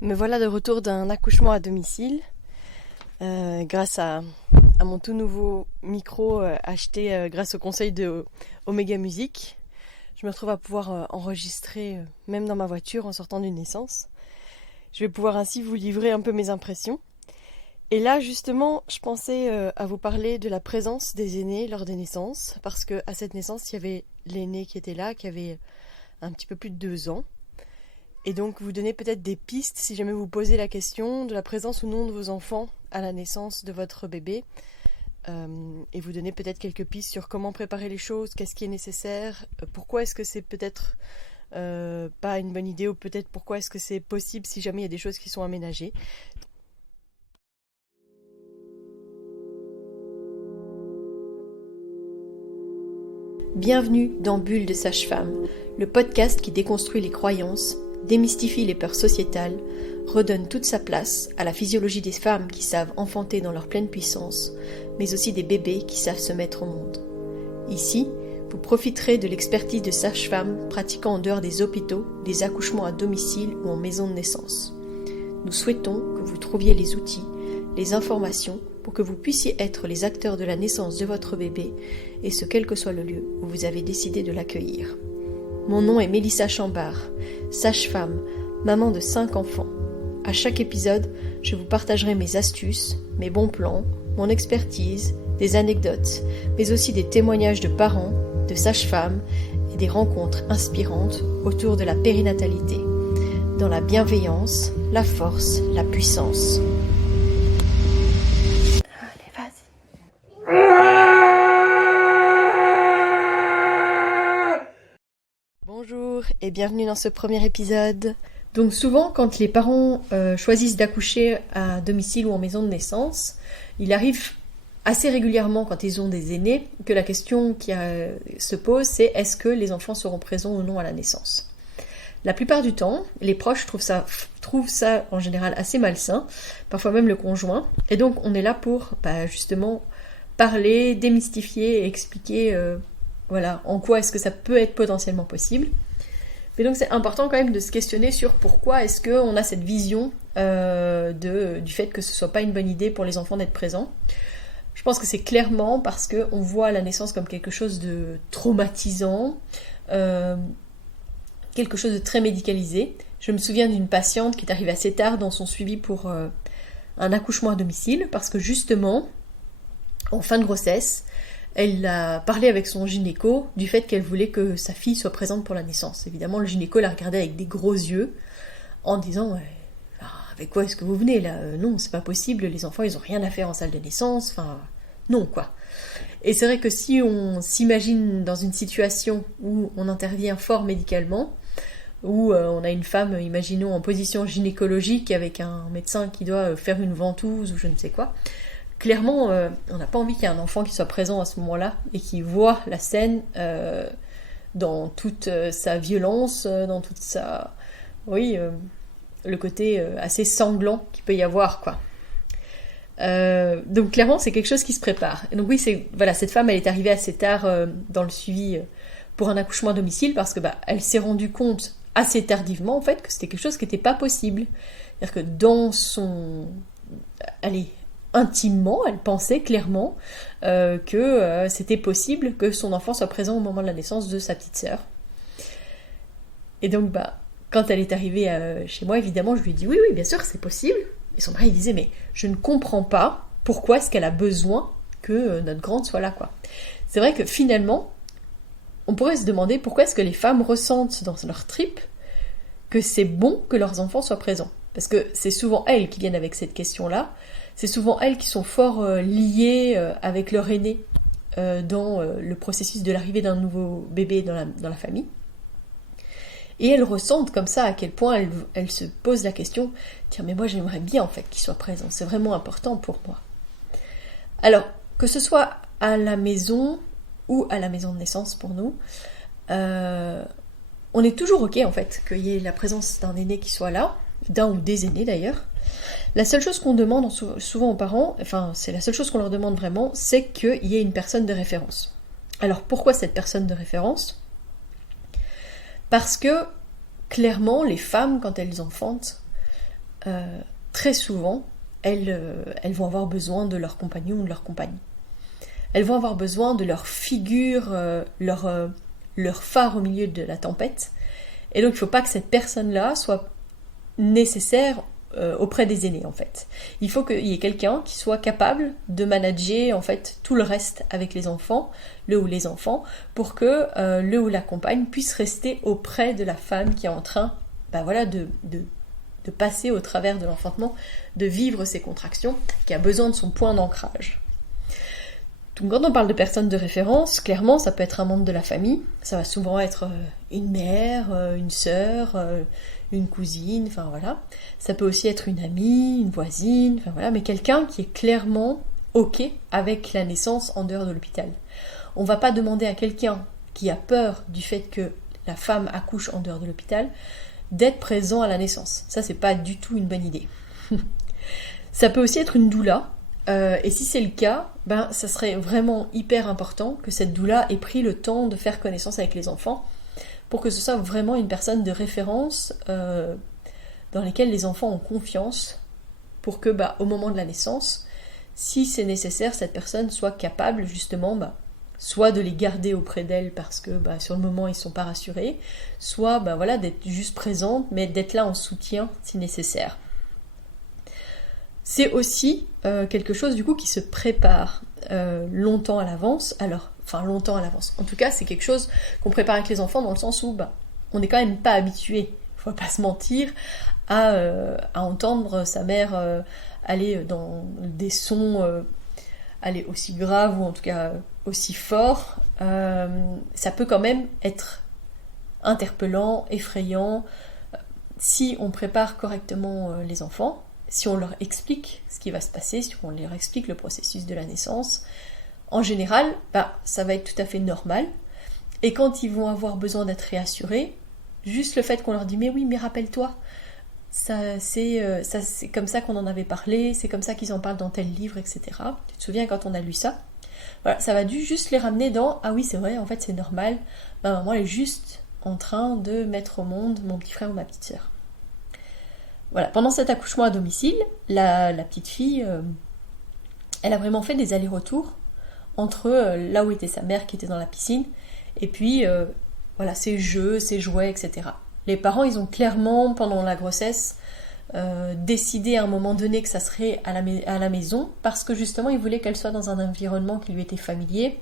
Me voilà de retour d'un accouchement à domicile grâce à mon tout nouveau micro acheté grâce au conseil de Omega Music. Je me retrouve à pouvoir enregistrer même dans ma voiture en sortant d'une naissance. Je vais pouvoir ainsi vous livrer un peu mes impressions. Et là justement, je pensais à vous parler de la présence des aînés lors des naissances, parce qu'à cette naissance, il y avait l'aîné qui était là, qui avait un petit peu plus de 2 ans. Et donc vous donner peut-être des pistes si jamais vous posez la question de la présence ou non de vos enfants à la naissance de votre bébé. Et vous donner peut-être quelques pistes sur comment préparer les choses, qu'est-ce qui est nécessaire, pourquoi est-ce que c'est peut-être pas une bonne idée, ou peut-être pourquoi est-ce que c'est possible si jamais il y a des choses qui sont aménagées. Bienvenue dans Bulle de Sage-Femme, le podcast qui déconstruit les croyances, démystifie les peurs sociétales, redonne toute sa place à la physiologie des femmes qui savent enfanter dans leur pleine puissance, mais aussi des bébés qui savent se mettre au monde. Ici, vous profiterez de l'expertise de sages-femmes pratiquant en dehors des hôpitaux, des accouchements à domicile ou en maison de naissance. Nous souhaitons que vous trouviez les outils, les informations pour que vous puissiez être les acteurs de la naissance de votre bébé, et ce quel que soit le lieu où vous avez décidé de l'accueillir. Mon nom est Mélissa Chambard, sage-femme, maman de 5 enfants. À chaque épisode, je vous partagerai mes astuces, mes bons plans, mon expertise, des anecdotes, mais aussi des témoignages de parents, de sages-femmes et des rencontres inspirantes autour de la périnatalité, dans la bienveillance, la force, la puissance. Allez, vas-y. Bonjour et bienvenue dans ce premier épisode. Donc souvent, quand les parents choisissent d'accoucher à domicile ou en maison de naissance, il arrive assez régulièrement, quand ils ont des aînés, que la question qui se pose, c'est est-ce que les enfants seront présents ou non à la naissance ? La plupart du temps, les proches trouvent ça en général assez malsain, parfois même le conjoint, et donc on est là pour justement parler, démystifier et expliquer en quoi est-ce que ça peut être potentiellement possible. Mais donc c'est important quand même de se questionner sur pourquoi est-ce qu'on a cette vision du fait que ce soit pas une bonne idée pour les enfants d'être présents. Je pense que c'est clairement parce qu'on voit la naissance comme quelque chose de traumatisant, quelque chose de très médicalisé. Je me souviens d'une patiente qui est arrivée assez tard dans son suivi pour un accouchement à domicile, parce que justement, en fin de grossesse, elle a parlé avec son gynéco du fait qu'elle voulait que sa fille soit présente pour la naissance. Évidemment, le gynéco la regardait avec des gros yeux en disant avec quoi est-ce que vous venez là ? Non, c'est pas possible, les enfants ils ont rien à faire en salle de naissance, non quoi. Et c'est vrai que si on s'imagine dans une situation où on intervient fort médicalement, où on a une femme, imaginons, en position gynécologique avec un médecin qui doit faire une ventouse ou je ne sais quoi, clairement, on n'a pas envie qu'il y ait un enfant qui soit présent à ce moment-là et qui voit la scène dans toute sa violence, dans toute sa... le côté assez sanglant qu'il peut y avoir, quoi. Donc clairement, c'est quelque chose qui se prépare. Et donc oui, cette femme, elle est arrivée assez tard dans le suivi pour un accouchement à domicile parce que elle s'est rendue compte assez tardivement, en fait, que c'était quelque chose qui n'était pas possible. C'est-à-dire que dans son... intimement, elle pensait clairement que c'était possible que son enfant soit présent au moment de la naissance de sa petite sœur. Et donc, quand elle est arrivée chez moi, évidemment, je lui ai dit oui, bien sûr, c'est possible. Et son mari disait, mais je ne comprends pas pourquoi est-ce qu'elle a besoin que notre grande soit là, quoi. C'est vrai que finalement, on pourrait se demander pourquoi est-ce que les femmes ressentent dans leur trip que c'est bon que leurs enfants soient présents. Parce que c'est souvent elles qui viennent avec cette question-là. C'est souvent elles qui sont fort liées avec leur aîné dans le processus de l'arrivée d'un nouveau bébé dans la famille. Et elles ressentent comme ça à quel point elles se posent la question « Tiens, mais moi j'aimerais bien en fait qu'il soit présent, c'est vraiment important pour moi. » Alors, que ce soit à la maison ou à la maison de naissance pour nous, on est toujours ok en fait qu'il y ait la présence d'un aîné qui soit là, d'un ou des aînés d'ailleurs. La seule chose qu'on demande souvent aux parents, c'est la seule chose qu'on leur demande vraiment, c'est qu'il y ait une personne de référence. Alors pourquoi cette personne de référence ? Parce que, clairement, les femmes, quand elles enfantent, très souvent, elles vont avoir besoin de leur compagnon ou de leur compagne. Elles vont avoir besoin de leur figure, leur phare au milieu de la tempête. Et donc il ne faut pas que cette personne-là soit nécessaire auprès des aînés en fait. Il faut qu'il y ait quelqu'un qui soit capable de manager en fait tout le reste avec les enfants, le ou les enfants, pour que le ou la compagne puisse rester auprès de la femme qui est en train de passer au travers de l'enfantement, de vivre ses contractions, qui a besoin de son point d'ancrage. Donc quand on parle de personnes de référence, clairement ça peut être un membre de la famille, ça va souvent être une mère, une sœur, une cousine, enfin voilà. Ça peut aussi être une amie, une voisine, enfin voilà, mais quelqu'un qui est clairement ok avec la naissance en dehors de l'hôpital. On va pas demander à quelqu'un qui a peur du fait que la femme accouche en dehors de l'hôpital d'être présent à la naissance. Ça c'est pas du tout une bonne idée. Ça peut aussi être une doula. Et si c'est le cas, ça serait vraiment hyper important que cette doula ait pris le temps de faire connaissance avec les enfants pour que ce soit vraiment une personne de référence dans laquelle les enfants ont confiance pour que au moment de la naissance, si c'est nécessaire, cette personne soit capable justement soit de les garder auprès d'elle parce que sur le moment ils ne sont pas rassurés, soit d'être juste présente mais d'être là en soutien si nécessaire. C'est aussi quelque chose du coup qui se prépare longtemps à l'avance. Longtemps à l'avance. En tout cas, c'est quelque chose qu'on prépare avec les enfants dans le sens où on n'est quand même pas habitué, faut pas se mentir, à entendre sa mère aller dans des sons aller aussi graves ou en tout cas aussi forts. Ça peut quand même être interpellant, effrayant, si on prépare correctement les enfants. Si on leur explique ce qui va se passer, si on leur explique le processus de la naissance, en général, ça va être tout à fait normal. Et quand ils vont avoir besoin d'être réassurés, juste le fait qu'on leur dit « mais oui, mais rappelle-toi, c'est comme ça qu'on en avait parlé, c'est comme ça qu'ils en parlent dans tel livre, etc. » Tu te souviens quand on a lu ça ? Voilà, ça va juste les ramener dans « ah oui, c'est vrai, en fait c'est normal, maman elle est juste en train de mettre au monde mon petit frère ou ma petite sœur. » Voilà, pendant cet accouchement à domicile, la petite fille, elle a vraiment fait des allers-retours entre là où était sa mère qui était dans la piscine, et puis ses jeux, ses jouets, etc. Les parents, ils ont clairement, pendant la grossesse, décidé à un moment donné que ça serait à la maison, parce que justement, ils voulaient qu'elle soit dans un environnement qui lui était familier,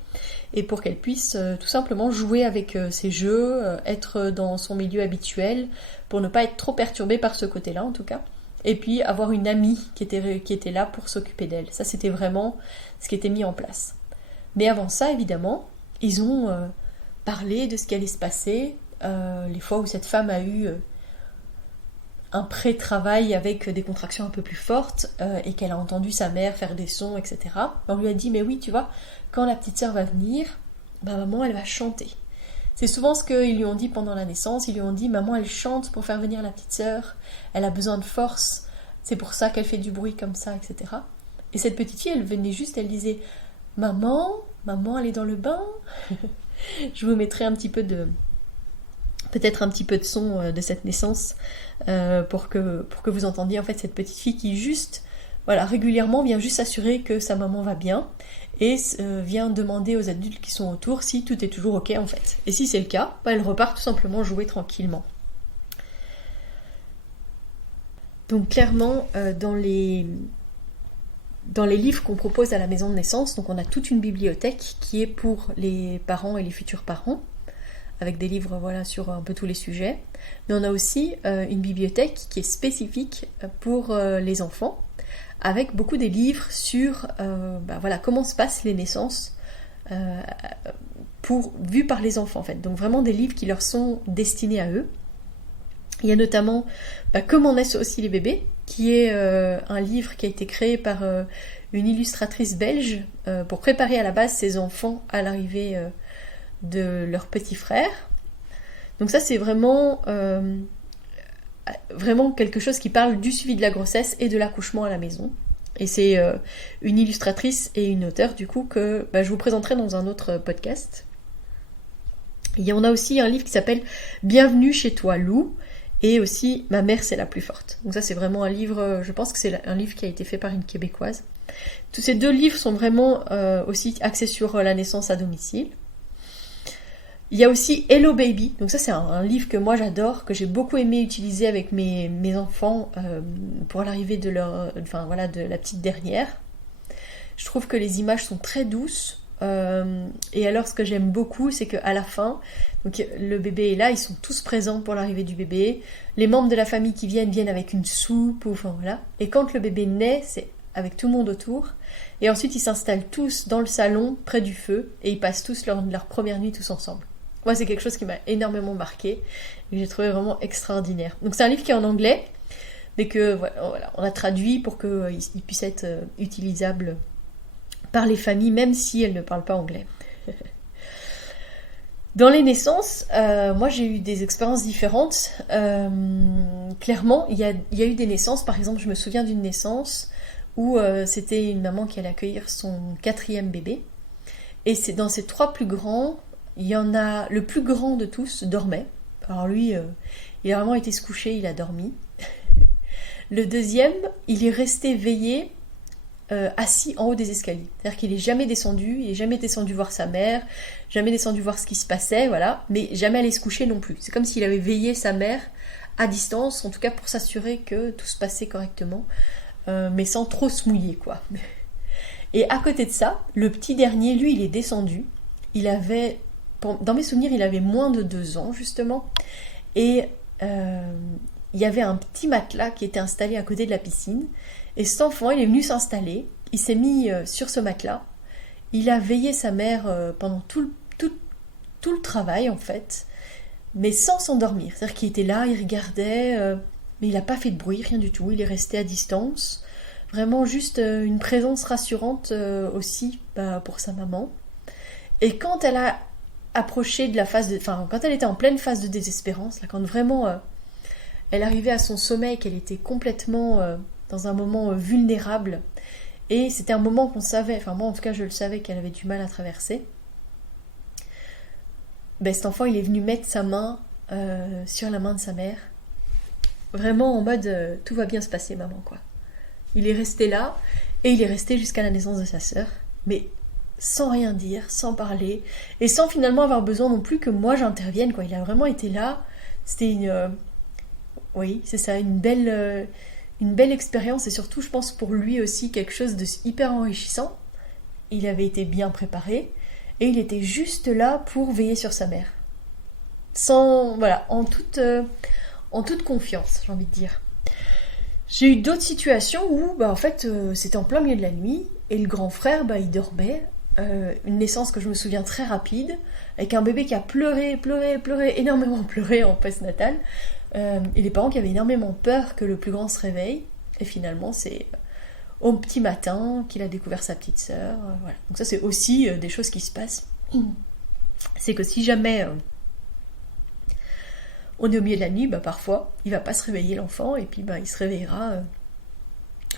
et pour qu'elle puisse tout simplement jouer avec ses jeux, être dans son milieu habituel, pour ne pas être trop perturbée par ce côté-là en tout cas, et puis avoir une amie qui était là pour s'occuper d'elle. Ça, c'était vraiment ce qui était mis en place. Mais avant ça, évidemment, ils ont parlé de ce qui allait se passer, les fois où cette femme a eu un pré-travail avec des contractions un peu plus fortes et qu'elle a entendu sa mère faire des sons, etc. On lui a dit, mais oui, tu vois, quand la petite sœur va venir, maman, elle va chanter. C'est souvent ce qu'ils lui ont dit pendant la naissance. Ils lui ont dit, maman, elle chante pour faire venir la petite sœur, elle a besoin de force, c'est pour ça qu'elle fait du bruit comme ça, etc. Et cette petite fille, elle venait juste, elle disait, maman, elle est dans le bain. Je vous mettrai peut-être un petit peu de son de cette naissance pour que vous entendiez en fait cette petite fille qui juste, régulièrement vient juste s'assurer que sa maman va bien et vient demander aux adultes qui sont autour si tout est toujours ok en fait. Et si c'est le cas, elle repart tout simplement jouer tranquillement. Donc clairement, dans les livres qu'on propose à la maison de naissance, donc on a toute une bibliothèque qui est pour les parents et les futurs parents, avec des livres sur un peu tous les sujets. Mais on a aussi une bibliothèque qui est spécifique pour les enfants, avec beaucoup des livres sur comment se passent les naissances vues par les enfants en fait. Donc vraiment des livres qui leur sont destinés à eux. Il y a notamment Comment naissent aussi les bébés, qui est un livre qui a été créé par une illustratrice belge pour préparer à la base ses enfants à l'arrivée de leur petit frère. Donc ça c'est vraiment quelque chose qui parle du suivi de la grossesse et de l'accouchement à la maison. Et c'est une illustratrice et une auteure du coup que je vous présenterai dans un autre podcast. Et on a aussi un livre qui s'appelle Bienvenue chez toi Lou, Et aussi Ma mère c'est la plus forte. Donc ça c'est vraiment un livre, je pense que c'est un livre qui a été fait par une Québécoise. Tous ces 2 livres sont vraiment aussi axés sur la naissance à domicile. Il y a aussi Hello Baby, donc ça c'est un livre que moi j'adore, que j'ai beaucoup aimé utiliser avec mes enfants pour l'arrivée de de la petite dernière. Je trouve que les images sont très douces. Et alors ce que j'aime beaucoup, c'est qu'à la fin, donc le bébé est là, ils sont tous présents pour l'arrivée du bébé. Les membres de la famille qui viennent avec une soupe, voilà. Et quand le bébé naît, c'est avec tout le monde autour. Et ensuite ils s'installent tous dans le salon, près du feu, et ils passent tous leur première nuit tous ensemble. Moi c'est quelque chose qui m'a énormément marqué, et que j'ai trouvé vraiment extraordinaire. Donc c'est un livre qui est en anglais, mais que voilà, on a traduit pour qu'il puisse être utilisable par les familles, même si elles ne parlent pas anglais. Dans les naissances, moi j'ai eu des expériences différentes. Clairement, il y a eu des naissances, par exemple, je me souviens d'une naissance où c'était une maman qui allait accueillir son 4e bébé. Et c'est dans ces 3 plus grands, il y en a le plus grand de tous dormait. Alors lui, il a vraiment été se coucher, il a dormi. Le deuxième, il est resté veillé assis en haut des escaliers. C'est-à-dire qu'il n'est jamais descendu, il n'est jamais descendu voir sa mère, jamais descendu voir ce qui se passait, voilà, mais jamais allé se coucher non plus. C'est comme s'il avait veillé sa mère à distance, en tout cas pour s'assurer que tout se passait correctement, mais sans trop se mouiller, quoi. Et à côté de ça, le petit dernier, lui, il est descendu. Il avait, dans mes souvenirs, il avait moins de 2 ans, justement, et il y avait un petit matelas qui était installé à côté de la piscine. Et cet enfant, il est venu s'installer, il s'est mis sur ce matelas, il a veillé sa mère pendant tout le travail en fait, mais sans s'endormir. C'est-à-dire qu'il était là, il regardait, mais il n'a pas fait de bruit, rien du tout, il est resté à distance. Vraiment juste une présence rassurante aussi pour sa maman. Et quand elle a approché de la phase de... Enfin, quand elle était en pleine phase de désespérance, là, quand vraiment elle arrivait à son sommeil, qu'elle était complètement... dans un moment vulnérable, et c'était un moment qu'on savait, enfin moi en tout cas je le savais qu'elle avait du mal à traverser, cet enfant il est venu mettre sa main sur la main de sa mère, vraiment en mode tout va bien se passer maman quoi. Il est resté là, et il est resté jusqu'à la naissance de sa sœur, mais sans rien dire, sans parler, et sans finalement avoir besoin non plus que moi j'intervienne quoi. Il a vraiment été là, c'était oui c'est ça, une belle expérience, et surtout je pense pour lui aussi quelque chose de hyper enrichissant. Il avait été bien préparé et il était juste là pour veiller sur sa mère, en toute confiance, j'ai envie de dire. J'ai eu d'autres situations où en fait c'était en plein milieu de la nuit et le grand frère il dormait, une naissance que je me souviens très rapide, avec un bébé qui a pleuré, énormément pleuré en postnatal. Et les parents qui avaient énormément peur que le plus grand se réveille, et finalement c'est au petit matin qu'il a découvert sa petite sœur, voilà. Donc ça c'est aussi des choses qui se passent. C'est que si jamais on est au milieu de la nuit, parfois il va pas se réveiller l'enfant, et puis il se réveillera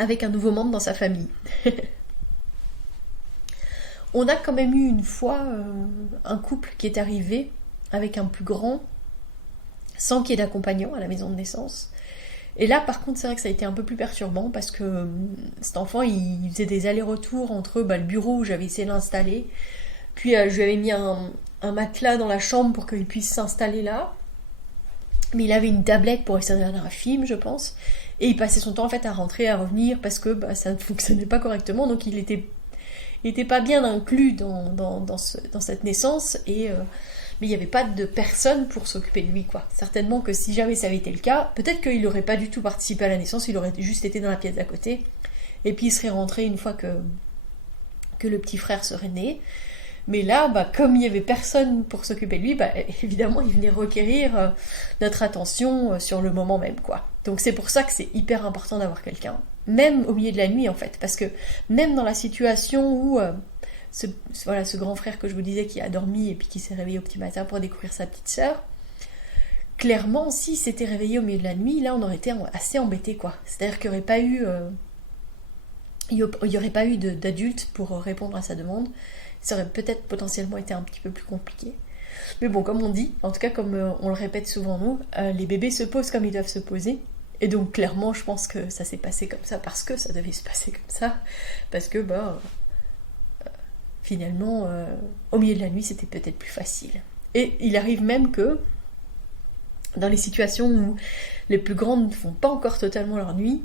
avec un nouveau membre dans sa famille. On a quand même eu une fois un couple qui est arrivé avec un plus grand, sans qu'il y ait d'accompagnant à la maison de naissance. Et là, par contre, c'est vrai que ça a été un peu plus perturbant, parce que cet enfant, il faisait des allers-retours entre le bureau où j'avais essayé de l'installer, puis je lui avais mis un matelas dans la chambre pour qu'il puisse s'installer là, mais il avait une tablette pour essayer de regarder un film, je pense, et il passait son temps en fait à rentrer, à revenir, parce que ça ne fonctionnait pas correctement, donc il était pas bien inclus dans cette naissance, et... mais il n'y avait pas de personne pour s'occuper de lui, quoi. Certainement que si jamais ça avait été le cas, peut-être qu'il n'aurait pas du tout participé à la naissance, il aurait juste été dans la pièce d'à côté, et puis il serait rentré une fois que le petit frère serait né. Mais là, comme il n'y avait personne pour s'occuper de lui, évidemment, il venait requérir notre attention sur le moment même, quoi. Donc c'est pour ça que c'est hyper important d'avoir quelqu'un, même au milieu de la nuit, en fait, parce que même dans la situation où... ce grand frère que je vous disais qui a dormi et puis qui s'est réveillé au petit matin pour découvrir sa petite sœur, clairement s'il s'était réveillé au milieu de la nuit, là on aurait été assez embêtés quoi. C'est-à-dire qu'il n'y aurait pas eu d'adulte pour répondre à sa demande, ça aurait peut-être potentiellement été un petit peu plus compliqué. Mais bon, comme on dit, en tout cas comme on le répète souvent nous, les bébés se posent comme ils doivent se poser. Et donc clairement, je pense que ça s'est passé comme ça parce que ça devait se passer comme ça. Parce que finalement, au milieu de la nuit, c'était peut-être plus facile. Et il arrive même que dans les situations où les plus grandes ne font pas encore totalement leur nuit,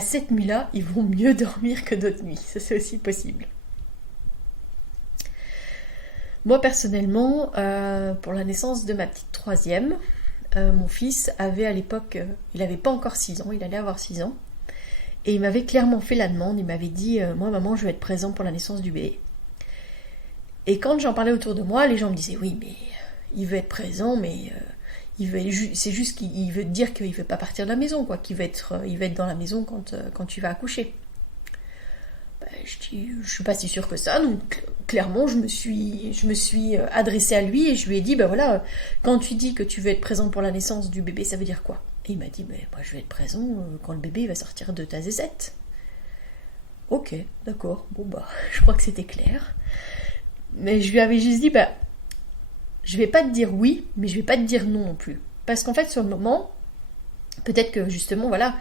cette nuit-là, ils vont mieux dormir que d'autres nuits. Ça, c'est aussi possible. Moi, personnellement, pour la naissance de ma petite troisième, mon fils avait à l'époque, il n'avait pas encore 6 ans, il allait avoir 6 ans, et il m'avait clairement fait la demande, il m'avait dit « Moi, maman, je veux être présent pour la naissance du bébé ». Et quand j'en parlais autour de moi, les gens me disaient « Oui, mais il veut être présent, mais c'est juste qu'il veut te dire qu'il ne veut pas partir de la maison, quoi, il veut être dans la maison quand tu vas accoucher ». Je dis, je suis pas si sûre que ça, donc clairement je me suis adressée à lui et je lui ai dit, voilà, quand tu dis que tu veux être présent pour la naissance du bébé, ça veut dire quoi? Et il m'a dit, moi je vais être présent quand le bébé va sortir de ta zézette. Ok, d'accord, je crois que c'était clair. Mais je lui avais juste dit, je vais pas te dire oui, mais je vais pas te dire non non plus. Parce qu'en fait, sur le moment, peut-être que justement, voilà,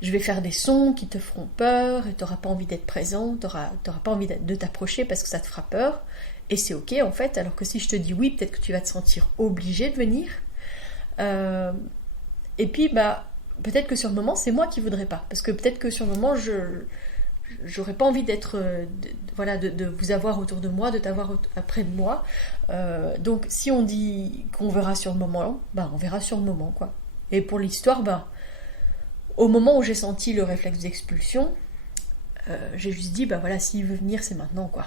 je vais faire des sons qui te feront peur, et t'auras pas envie d'être présent, t'auras pas envie de t'approcher parce que ça te fera peur, et c'est ok en fait, alors que si je te dis oui, peut-être que tu vas te sentir obligé de venir, et puis peut-être que sur le moment, c'est moi qui voudrais pas, parce que peut-être que sur le moment, j'aurais pas envie d'être, de vous avoir autour de moi, de t'avoir près de moi, donc si on dit qu'on verra sur le moment, on verra sur le moment, quoi. Et pour l'histoire, au moment où j'ai senti le réflexe d'expulsion, j'ai juste dit, voilà, s'il veut venir, c'est maintenant, quoi.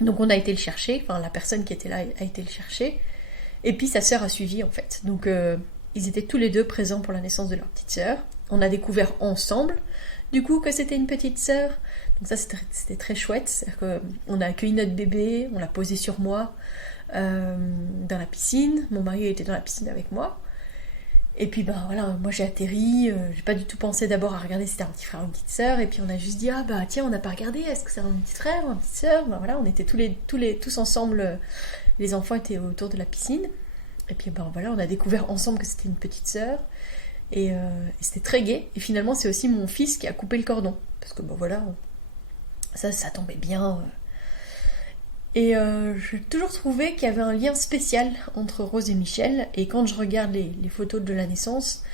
Donc on a été le chercher, la personne qui était là a été le chercher, et puis sa sœur a suivi, en fait. Donc ils étaient tous les deux présents pour la naissance de leur petite sœur. On a découvert ensemble, du coup, que c'était une petite sœur. Donc ça, c'était très chouette. C'est-à-dire qu'on a accueilli notre bébé, on l'a posé sur moi, dans la piscine. Mon mari était dans la piscine avec moi. Et puis voilà, moi j'ai atterri, j'ai pas du tout pensé d'abord à regarder si c'était un petit frère ou une petite sœur, et puis on a juste dit tiens, on n'a pas regardé, est-ce que c'est un petit frère ou une petite sœur? Voilà, on était tous ensemble, les enfants étaient autour de la piscine, et puis voilà, on a découvert ensemble que c'était une petite sœur, et c'était très gai, et finalement c'est aussi mon fils qui a coupé le cordon, parce que voilà, ça tombait bien. Et j'ai toujours trouvé qu'il y avait un lien spécial entre Rose et Michel. Et quand je regarde les photos de la naissance,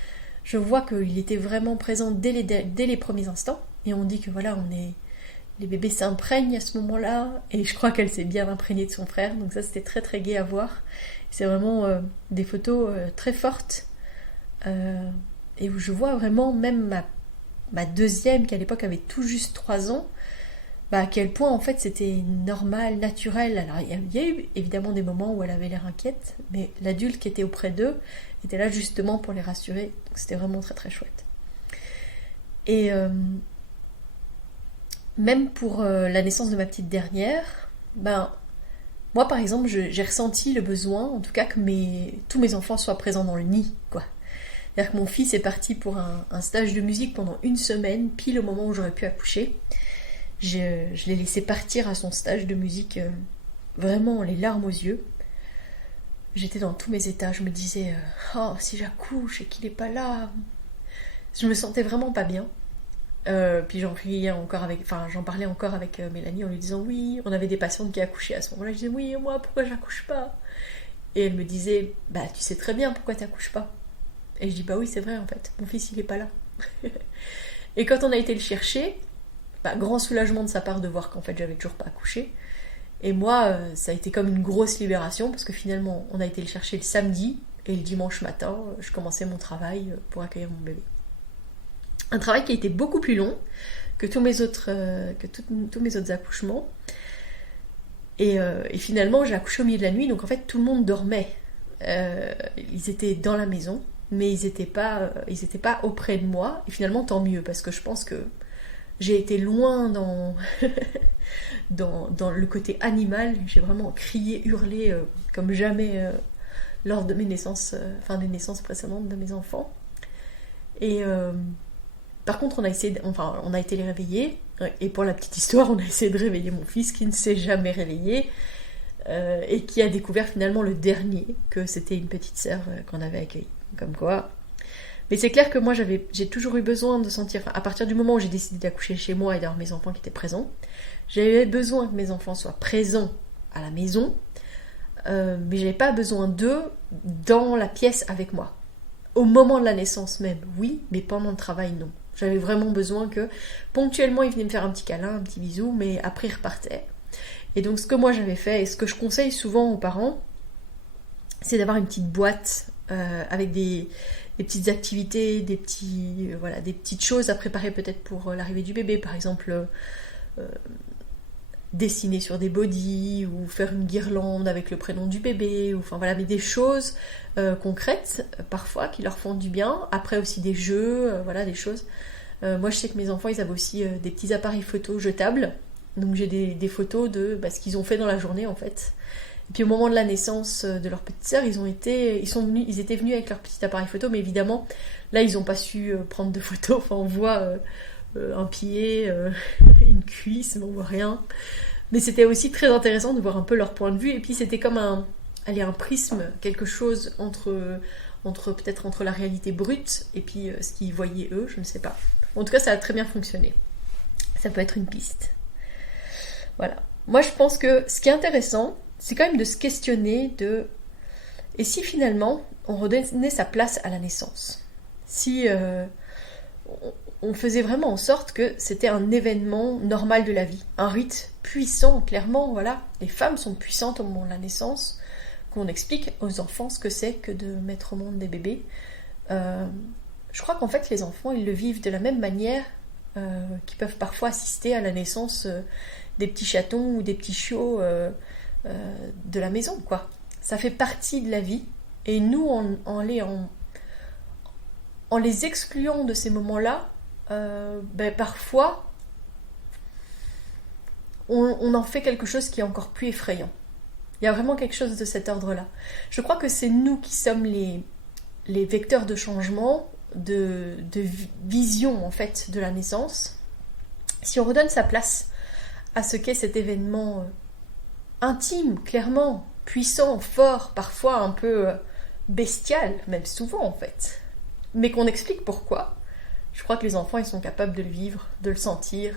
je vois qu'il était vraiment présent dès les premiers instants. Et on dit que voilà, les bébés s'imprègnent à ce moment-là. Et je crois qu'elle s'est bien imprégnée de son frère. Donc ça, c'était très très gai à voir. C'est vraiment des photos très fortes. Et où je vois vraiment même ma deuxième, qui à l'époque avait tout juste 3 ans, à quel point en fait c'était normal, naturel. Alors il y a eu évidemment des moments où elle avait l'air inquiète, mais l'adulte qui était auprès d'eux était là justement pour les rassurer, donc c'était vraiment très très chouette. Et même pour la naissance de ma petite dernière, moi par exemple j'ai ressenti le besoin, en tout cas que tous mes enfants soient présents dans le nid, quoi. C'est-à-dire que mon fils est parti pour un stage de musique pendant 1 semaine, pile au moment où j'aurais pu accoucher. Je l'ai laissé partir à son stage de musique, vraiment les larmes aux yeux. J'étais dans tous mes états, je me disais si j'accouche et qu'il n'est pas là, je me sentais vraiment pas bien. Puis j'en parlais encore avec Mélanie en lui disant oui, on avait des patientes qui accouchaient à ce moment-là. Je disais oui, moi pourquoi j'accouche pas? Et elle me disait tu sais très bien pourquoi t'accouches pas. Et je dis oui, c'est vrai en fait, mon fils il est pas là. Et quand on a été le chercher, grand soulagement de sa part de voir qu'en fait j'avais toujours pas accouché. Et moi, ça a été comme une grosse libération parce que finalement on a été le chercher le samedi et le dimanche matin, je commençais mon travail pour accueillir mon bébé. Un travail qui a été beaucoup plus long que tous mes autres accouchements. Et finalement j'ai accouché au milieu de la nuit, donc en fait tout le monde dormait. Ils étaient dans la maison, mais ils étaient pas auprès de moi. Et finalement tant mieux parce que je pense que j'ai été loin dans le côté animal. J'ai vraiment crié, hurlé comme jamais lors de mes naissances, des naissances précédentes de mes enfants. Et par contre, on a été les réveiller. Et pour la petite histoire, on a essayé de réveiller mon fils qui ne s'est jamais réveillé. et qui a découvert finalement le dernier, que c'était une petite sœur qu'on avait accueillie. Comme quoi. Mais c'est clair que moi j'ai toujours eu besoin de sentir, à partir du moment où j'ai décidé d'accoucher chez moi et d'avoir mes enfants qui étaient présents, j'avais besoin que mes enfants soient présents à la maison, mais j'avais pas besoin d'eux dans la pièce avec moi. Au moment de la naissance même, oui, mais pendant le travail, non. J'avais vraiment besoin que, ponctuellement, ils venaient me faire un petit câlin, un petit bisou, mais après ils repartaient. Et donc ce que moi j'avais fait, et ce que je conseille souvent aux parents, c'est d'avoir une petite boîte avec des petites activités, des petites choses à préparer peut-être pour l'arrivée du bébé, par exemple dessiner sur des bodys ou faire une guirlande avec le prénom du bébé, ou enfin voilà, mais des choses concrètes parfois qui leur font du bien. Après aussi des jeux, voilà, des choses. Moi je sais que mes enfants ils avaient aussi des petits appareils photos jetables, donc j'ai des photos de ce qu'ils ont fait dans la journée en fait. Et puis au moment de la naissance de leur petite sœur, ils étaient venus avec leur petit appareil photo, mais évidemment, là, ils n'ont pas su prendre de photos. Enfin, on voit un pied, une cuisse, mais on voit rien. Mais c'était aussi très intéressant de voir un peu leur point de vue. Et puis c'était comme un prisme, quelque chose entre la réalité brute et puis ce qu'ils voyaient eux, je ne sais pas. En tout cas, ça a très bien fonctionné. Ça peut être une piste. Voilà. Moi, je pense que ce qui est intéressant, c'est quand même de se questionner de... Et si finalement, on redonnait sa place à la naissance? Si on faisait vraiment en sorte que c'était un événement normal de la vie, un rite puissant, clairement, voilà. Les femmes sont puissantes au moment de la naissance, qu'on explique aux enfants ce que c'est que de mettre au monde des bébés. Je crois qu'en fait, les enfants, ils le vivent de la même manière qu'ils peuvent parfois assister à la naissance des petits chatons ou des petits chiots de la maison, quoi. Ça fait partie de la vie, et nous, en les excluant de ces moments-là, parfois, on en fait quelque chose qui est encore plus effrayant. Il y a vraiment quelque chose de cet ordre-là. Je crois que c'est nous qui sommes les vecteurs de changement, de vision, en fait, de la naissance. Si on redonne sa place à ce qu'est cet événement intime, clairement, puissant, fort, parfois un peu bestial, même souvent en fait, mais qu'on explique pourquoi, je crois que les enfants ils sont capables de le vivre, de le sentir,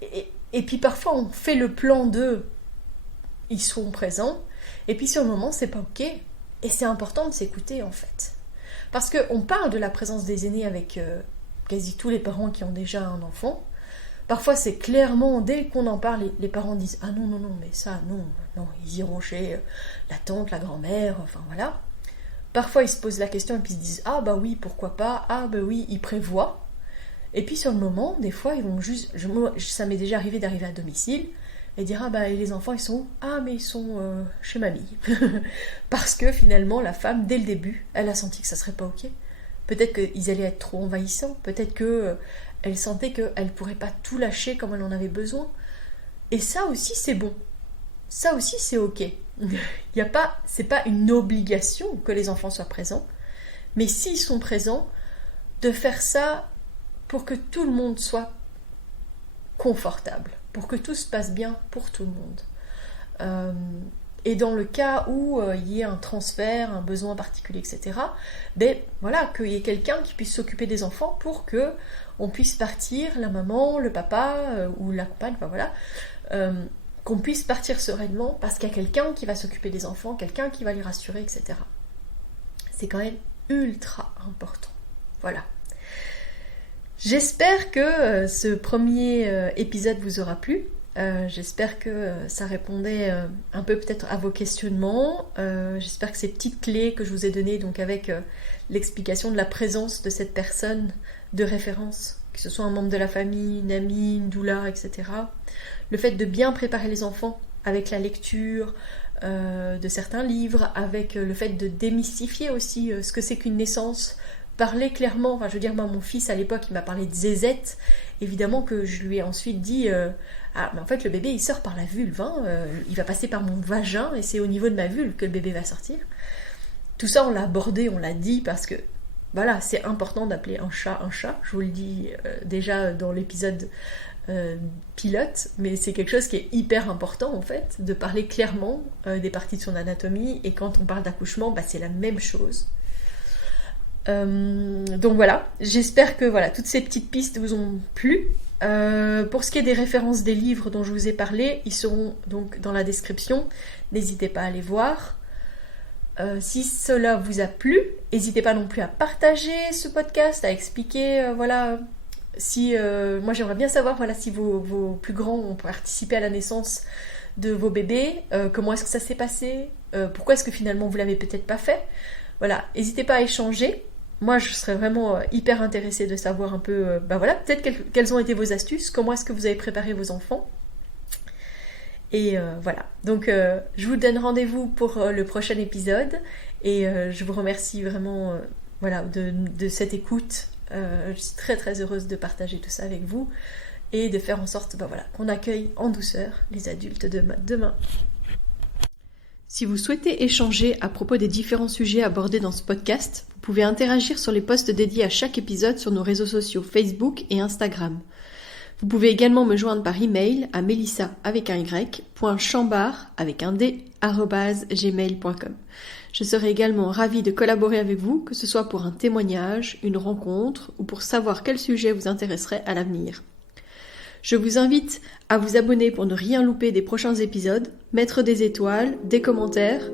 et puis parfois on fait le plan d'eux, ils seront présents, et puis sur le moment c'est pas ok, et c'est important de s'écouter en fait, parce qu'on parle de la présence des aînés avec quasi tous les parents qui ont déjà un enfant. Parfois, c'est clairement, dès qu'on en parle, les parents disent « Ah non, mais ça, non, ils iront chez la tante, la grand-mère, enfin voilà. » Parfois, ils se posent la question et puis ils se disent « Ah bah oui, pourquoi pas, ah bah oui, ils prévoient. » Et puis sur le moment, des fois, ils vont juste... ça m'est déjà arrivé d'arriver à domicile et dire « Ah bah et les enfants, ils sont où ? Ah mais ils sont chez mamie. » Parce que finalement, la femme, dès le début, elle a senti que ça serait pas ok. Peut-être qu'ils allaient être trop envahissants, peut-être que... elle sentait qu'elle ne pourrait pas tout lâcher comme elle en avait besoin. Et ça aussi, c'est bon. Ça aussi, c'est ok. C'est pas une obligation que les enfants soient présents, mais s'ils sont présents, de faire ça pour que tout le monde soit confortable, pour que tout se passe bien pour tout le monde. Et dans le cas où il y ait un transfert, un besoin particulier, etc., voilà, qu'il y ait quelqu'un qui puisse s'occuper des enfants pour que on puisse partir, la maman, le papa ou la compagne, enfin voilà, qu'on puisse partir sereinement parce qu'il y a quelqu'un qui va s'occuper des enfants, quelqu'un qui va les rassurer, etc. C'est quand même ultra important. Voilà. J'espère que ce premier épisode vous aura plu. J'espère que ça répondait un peu peut-être à vos questionnements. J'espère que ces petites clés que je vous ai données, donc avec l'explication de la présence de cette personne de référence, que ce soit un membre de la famille, une amie, une doula, etc. Le fait de bien préparer les enfants avec la lecture de certains livres, avec le fait de démystifier aussi ce que c'est qu'une naissance, parler clairement, enfin je veux dire, moi mon fils à l'époque il m'a parlé de zézette, évidemment que je lui ai ensuite dit mais en fait le bébé il sort par la vulve, il va passer par mon vagin et c'est au niveau de ma vulve que le bébé va sortir. Tout ça on l'a abordé, on l'a dit parce que voilà, c'est important d'appeler un chat, je vous le dis déjà dans l'épisode pilote, mais c'est quelque chose qui est hyper important en fait, de parler clairement des parties de son anatomie, et quand on parle d'accouchement, c'est la même chose. Donc voilà, j'espère que toutes ces petites pistes vous ont plu. Pour ce qui est des références des livres dont je vous ai parlé, ils seront donc dans la description, n'hésitez pas à les voir. Si cela vous a plu, n'hésitez pas non plus à partager ce podcast, à expliquer, si moi j'aimerais bien savoir si vos plus grands ont participé à la naissance de vos bébés, comment est-ce que ça s'est passé, pourquoi est-ce que finalement vous l'avez peut-être pas fait. Voilà, n'hésitez pas à échanger. Moi je serais vraiment hyper intéressée de savoir un peu, peut-être quelles ont été vos astuces, comment est-ce que vous avez préparé vos enfants. Et voilà, donc je vous donne rendez-vous pour le prochain épisode, et je vous remercie vraiment de cette écoute. Je suis très très heureuse de partager tout ça avec vous et de faire en sorte qu'on accueille en douceur les adultes de demain. Si vous souhaitez échanger à propos des différents sujets abordés dans ce podcast, vous pouvez interagir sur les posts dédiés à chaque épisode sur nos réseaux sociaux Facebook et Instagram. Vous pouvez également me joindre par email à melissa.chambard@gmail.com. Je serai également ravie de collaborer avec vous, que ce soit pour un témoignage, une rencontre ou pour savoir quel sujet vous intéresserait à l'avenir. Je vous invite à vous abonner pour ne rien louper des prochains épisodes, mettre des étoiles, des commentaires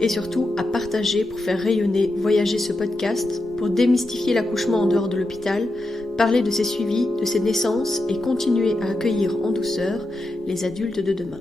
et surtout à partager pour faire rayonner, voyager ce podcast, pour démystifier l'accouchement en dehors de l'hôpital, parler de ses suivis, de ses naissances et continuer à accueillir en douceur les adultes de demain.